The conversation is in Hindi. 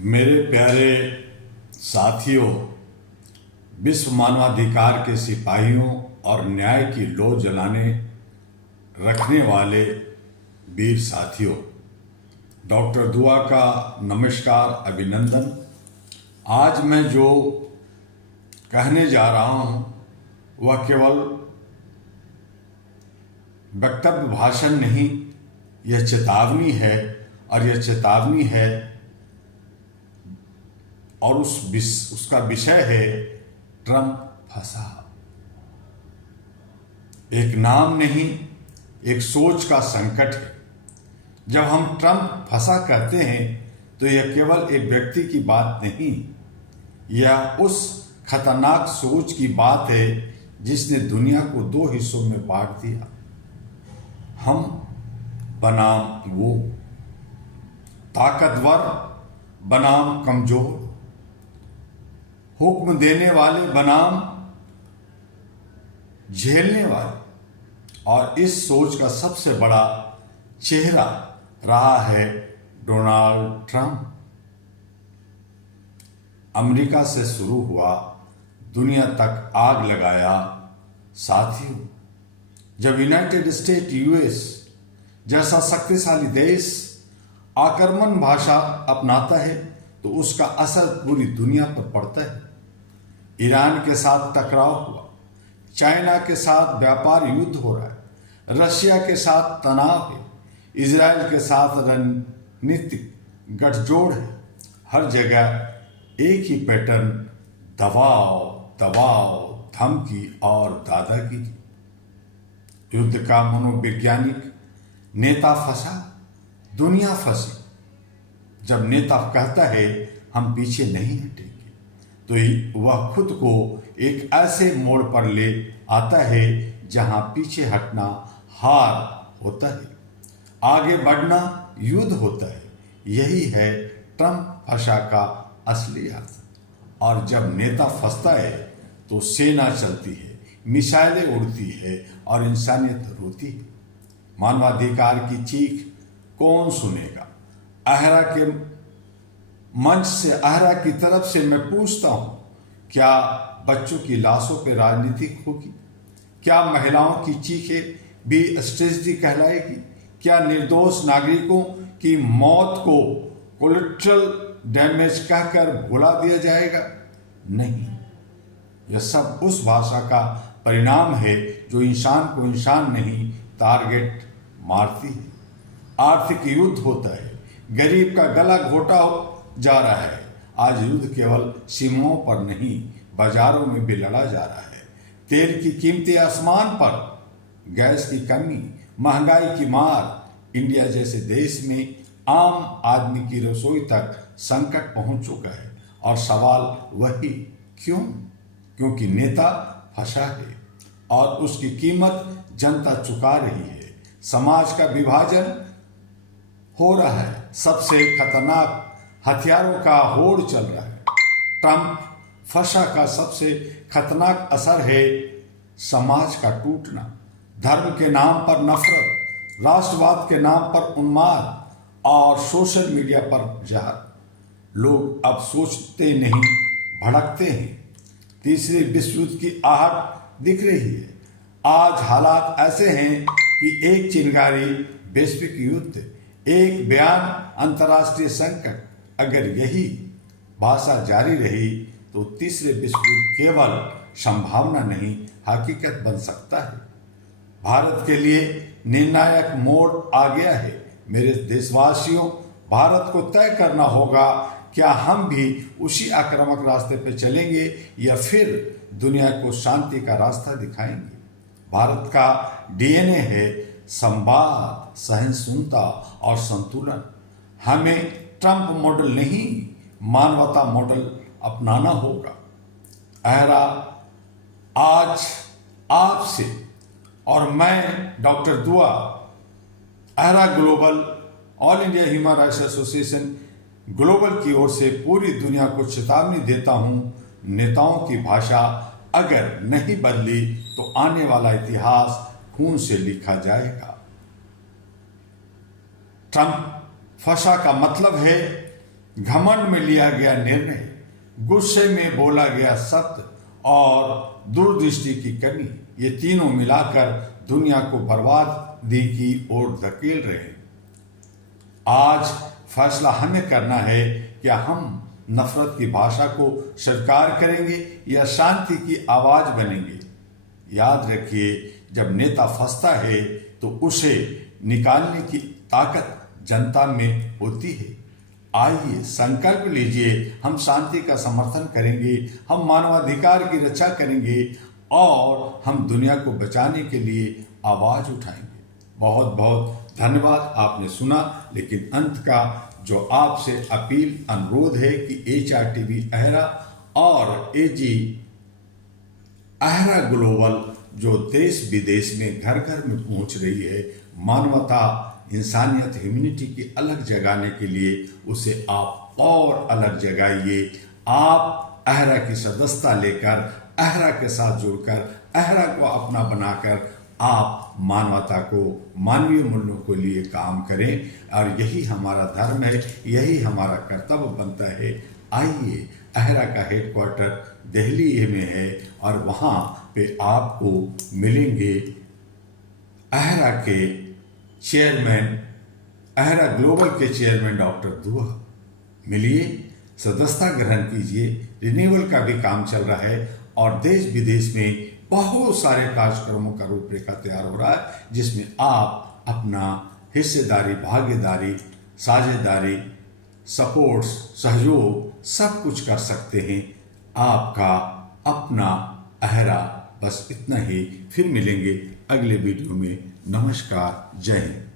मेरे प्यारे साथियों, विश्व मानवाधिकार के सिपाहियों और न्याय की लौ जलाने रखने वाले वीर साथियों, डॉक्टर दुआ का नमस्कार, अभिनंदन। आज मैं जो कहने जा रहा हूँ वह केवल वक्तव्य भाषण नहीं, यह चेतावनी है। और यह चेतावनी है और उसका विषय है ट्रंप फंसा। एक नाम नहीं, एक सोच का संकट है। जब हम ट्रंप फंसा कहते हैं तो यह केवल एक व्यक्ति की बात नहीं, यह उस खतरनाक सोच की बात है जिसने दुनिया को दो हिस्सों में बांट दिया, हम बनाम वो, ताकतवर बनाम कमजोर, हुक्म देने वाले बनाम झेलने वाले। और इस सोच का सबसे बड़ा चेहरा रहा है डोनाल्ड ट्रंप। अमेरिका से शुरू हुआ, दुनिया तक आग लगाया। साथियों, जब यूनाइटेड स्टेट यूएस जैसा शक्तिशाली देश आक्रमण भाषा अपनाता है तो उसका असर पूरी दुनिया पर पड़ता है। ईरान के साथ टकराव हुआ, चाइना के साथ व्यापार युद्ध हो रहा है, रशिया के साथ तनाव है, इजराइल के साथ रणनीतिक गठजोड़ है। हर जगह एक ही पैटर्न, दबाव दबाव, धमकी और दादागिरी। युद्ध का मनोवैज्ञानिक नेता फंसा, दुनिया फंसी। जब नेता कहता है हम पीछे नहीं हटेंगे तो वह खुद को एक ऐसे मोड़ पर ले आता है जहां पीछे हटना हार होता है, आगे बढ़ना युद्ध होता है। यही है ट्रंप फंसा का असली अर्थ। और जब नेता फंसता है तो सेना चलती है, मिसाइलें उड़ती है और इंसानियत रोती है। मानवाधिकार की चीख कौन सुनेगा? अहरा के मंच से, अहरा की तरफ से मैं पूछता हूं, क्या बच्चों की लाशों पर राजनीतिक होगी? क्या महिलाओं की चीखें भी स्ट्रेटजी कहलाएगी? क्या निर्दोष नागरिकों की मौत को कोलेट्रल डैमेज कहकर भुला दिया जाएगा? नहीं, यह सब उस भाषा का परिणाम है जो इंसान को इंसान नहीं टारगेट मारती है। आर्थिक युद्ध होता है, गरीब का गला घोटा जा रहा है। आज युद्ध केवल सीमाओं पर नहीं, बाजारों में भी लड़ा जा रहा है। तेल की कीमतें आसमान पर, गैस की कमी, महंगाई की मार। इंडिया जैसे देश में आम आदमी की रसोई तक संकट पहुंच चुका है। और सवाल वही, क्यों? क्योंकि नेता फंसा है और उसकी कीमत जनता चुका रही है। समाज का विभाजन हो रहा है, सबसे खतरनाक हथियारों का होड़ चल रहा है। ट्रंप फंसा का सबसे खतरनाक असर है समाज का टूटना, धर्म के नाम पर नफरत, राष्ट्रवाद के नाम पर उन्माद और सोशल मीडिया पर जहर। लोग अब सोचते नहीं, भड़कते हैं। तीसरे विश्व युद्ध की आहट दिख रही है। आज हालात ऐसे हैं कि एक चिंगारी वैश्विक युद्ध, एक बयान अंतर्राष्ट्रीय संकट। अगर यही भाषा जारी रही तो तीसरे विश्व युद्ध केवल संभावना नहीं, हकीकत बन सकता है। भारत के लिए निर्णायक मोड़ आ गया है। मेरे देशवासियों, भारत को तय करना होगा, क्या हम भी उसी आक्रामक रास्ते पर चलेंगे या फिर दुनिया को शांति का रास्ता दिखाएंगे? भारत का डीएनए है संवाद, सहिष्णुता और संतुलन। हमें ट्रंप मॉडल नहीं, मानवता मॉडल अपनाना होगा। अहरा आज आपसे और मैं डॉक्टर दुआ, अहरा global, all India human rights association global की ओर से पूरी दुनिया को चेतावनी देता हूं, नेताओं की भाषा अगर नहीं बदली तो आने वाला इतिहास खून से लिखा जाएगा। ट्रंप फंसा का मतलब है घमंड में लिया गया निर्णय, गुस्से में बोला गया सत्य और दूरदृष्टि की कमी, ये तीनों मिलाकर दुनिया को बर्बादी की ओर धकेल रहे हैं। आज फैसला हमें करना है, क्या हम नफरत की भाषा को स्वीकार करेंगे या शांति की आवाज बनेंगे। याद रखिए, जब नेता फंसता है तो उसे निकालने की ताकत जनता में होती है। आइए संकल्प लीजिए, हम शांति का समर्थन करेंगे, हम मानवाधिकार की रक्षा करेंगे और हम दुनिया को बचाने के लिए आवाज उठाएंगे। बहुत बहुत धन्यवाद, आपने सुना। लेकिन अंत का जो आपसे अपील अनुरोध है कि HRTV अहरा और AG अहरा ग्लोबल जो देश विदेश में घर घर में पहुंच रही है, मानवता, इंसानियत, ह्यूमैनिटी की अलग जगाने के लिए उसे आप और अलग जगाइए। आप अहरा की सदस्यता लेकर, अहरा के साथ जुड़कर, अहरा को अपना बनाकर आप मानवता को, मानवीय मूल्यों के लिए काम करें। और यही हमारा धर्म है, यही हमारा कर्तव्य बनता है। आइए, अहरा का हेडक्वार्टर दिल्ली में है और वहाँ पे आपको मिलेंगे अहरा के चेयरमैन, अहरा ग्लोबल के चेयरमैन डॉक्टर दुआ। मिलिए, सदस्यता ग्रहण कीजिए। रिन्यूअल का भी काम चल रहा है और देश विदेश में बहुत सारे कार्यक्रमों का रूपरेखा तैयार हो रहा है, जिसमें आप अपना हिस्सेदारी, भागीदारी, साझेदारी, सपोर्ट्स, सहयोग सब कुछ कर सकते हैं। आपका अपना अहरा। बस इतना ही, फिर मिलेंगे अगले वीडियो में। नमस्कार, जय हिंद।